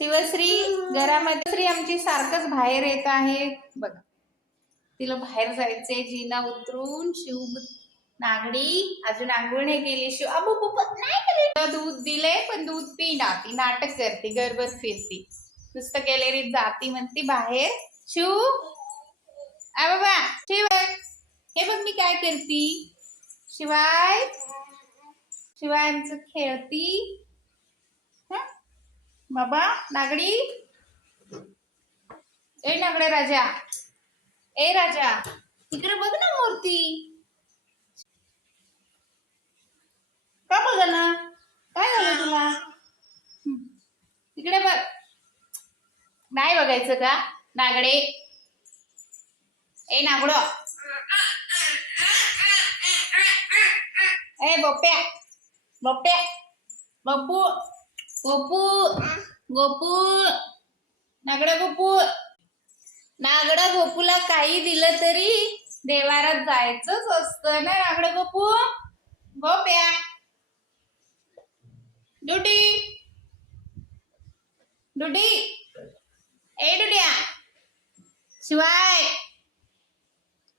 शिवश्री घरामध्ये श्री आमची सारखंच बाहेर येत आहे. बघा. तिला बाहेर जायचंय. जिना उतरून शिव नागडी. अजून आंघोळ नाही केली. शिव अबू पप्पा नाही केली. दूध दिलंय पण दूध पिना ती नाटक करते. गरबर फिरती. नुसतं गॅलरीत जाती म्हणते बाहेर. शिव! आ बाबा शिव! हे बघ मी काय करती. शिवाय शिवाय आमचं खेळती. बाबा नागडी. ए नागडे राजा. ए राजा. इकडे बघ ना मूर्ती. का बघ ना काय झालं तुला. इकडे बघ. नाही बघायचं का? नागडे. ए नागड. ए बोप्या. बोप्या. बप्पू. गोपू. गोपू. नागडा गोपू. नागडा गोपूला काही दिलं तरी देवारात जायचंच असतं ना नागडा गोपू? गोप्या. डुडी. डुडी. ए डुड्या. शिवाय.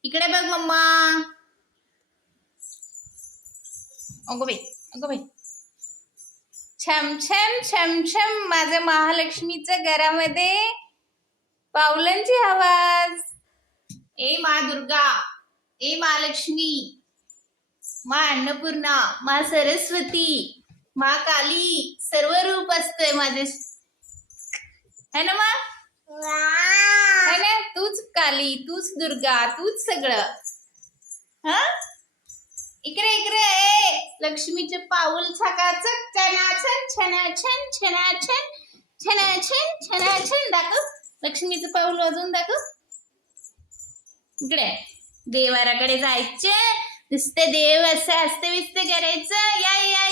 इकडे बघ मम्मा. अगो बाई अगो बाई. छम छम छम छम माझ्या महालक्ष्मीच्या घरामध्ये पावलांची आवाज. ए मा दुर्गा ए महालक्ष्मी मा अन्नपूर्णा मा सरस्वती मा काली सर्व रूप असतंय माझे. है ना मा? है ना? तूच काली तूच दुर्गा तूच सगळं. लक्ष्मीचे पाऊल छकाचक छनाछन छनाछन छनाछन छनाछन छनाछन. दाखव. लक्ष्मीचं पाऊल वाजून दाखव. इकडे. देवाराकडे जायचे. नुसते देव असं हस्तविस्त करायचं. या